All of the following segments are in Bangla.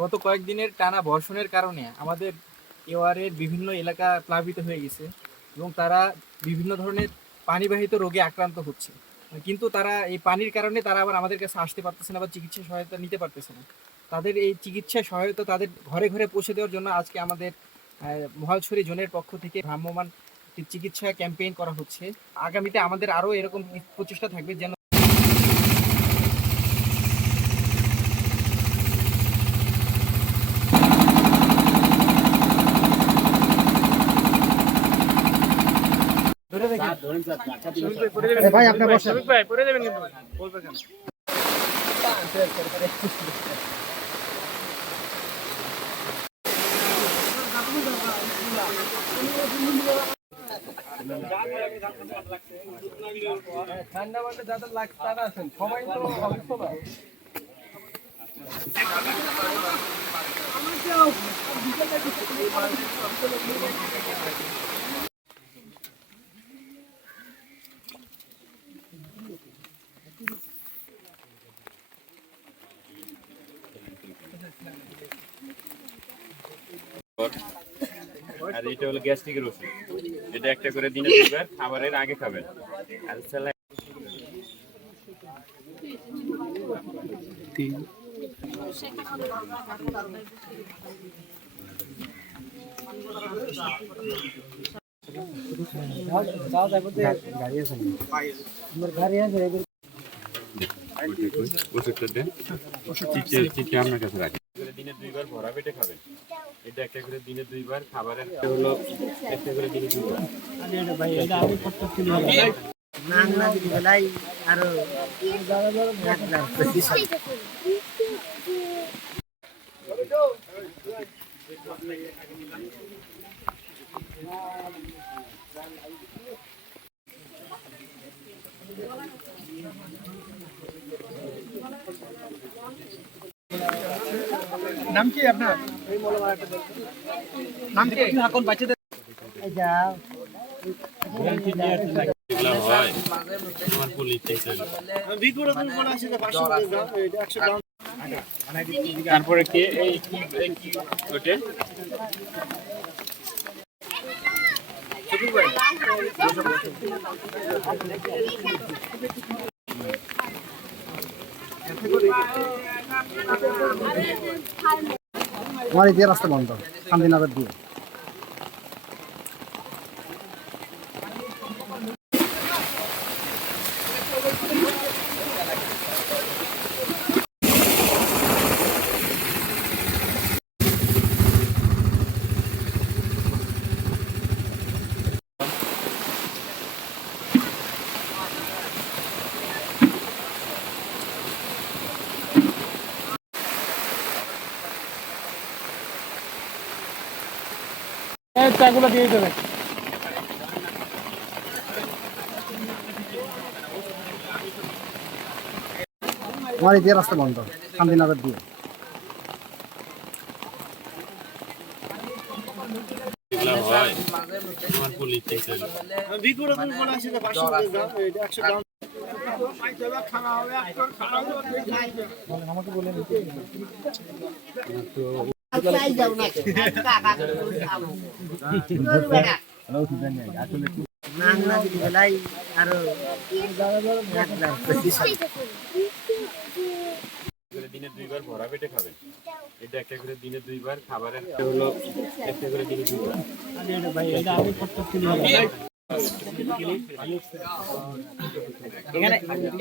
গত কয়েকদিনের টানা বর্ষণের কারণে আমাদের এওয়ারের বিভিন্ন এলাকা প্লাবিত হয়ে গেছে এবং তারা বিভিন্ন ধরনের পানিবাহিত রোগে আক্রান্ত হচ্ছে। কিন্তু তারা এই পানির কারণে তারা আবার আমাদের কাছে আসতে পারতেছে না বা চিকিৎসা সহায়তা নিতে পারতেছে না। তাদের এই চিকিৎসা সহায়তা তাদের ঘরে ঘরে পৌঁছে দেওয়ার জন্য আজকে আমাদের মহালছড়ি জোনের পক্ষ থেকে ভ্রাম্যমাণ একটি চিকিৎসা ক্যাম্পেইন করা হচ্ছে। আগামীতে আমাদের আরও এরকম প্রচেষ্টা থাকবে যেন ভাই আপনার বসেন ভাই পড়ে যাবেন কিন্তু বলবে কেন ঠান্ডা মাঠে যাদের লাগছে তারা আছেন সবাই তো অসুস্থ না। আর এটা হলো গ্যাস্ট্রিকের ওষুধ। এটা একটা করে দিনে দুবার খাবারের আগে খাবেন। আর স্যালাইন ওষুধটা দেন। চিঠি আপনার কাছে রাখেন। দিনে দুইবার ভরা পেটে খাবেন। এটা একটা করে দিনে দুইবার খাবারের হলো একটা করে দিনে দুইবার। নাম কি আপনার? নাম কি? এখন বাচ্চাদের এগুলো হয় আমার পুলিশ তারপরে কে এই কি ওটা আমার এই যে রাস্তা বন্ধ শান্তিনগর দিয়ে। চাগুলো দিয়ে দেবে। আমার এই যে রাস্তা বন্ধ শান্তিনগর দিয়ে। এগুলো হয় আমার পুলিশ দিনে দুইবার ভরা পেটে খাবেন। এটা একটা করে দিনে দুইবার খাবারের হলো একটা করে দিনে দুইবার।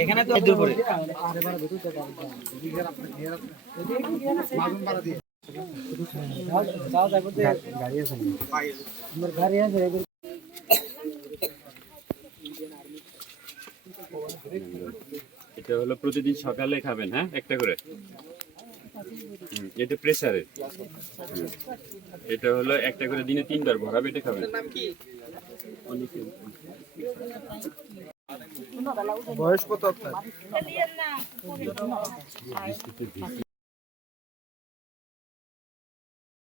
এখানে তো দূর করে এটা হলো প্রতিদিন সকালে খাবেন, হ্যাঁ একটা করে। এটা প্রেসারের। এটা হলো একটা করে দিনে 3 বার ভরা পেটে খাবেন। বয়স কত আপনার?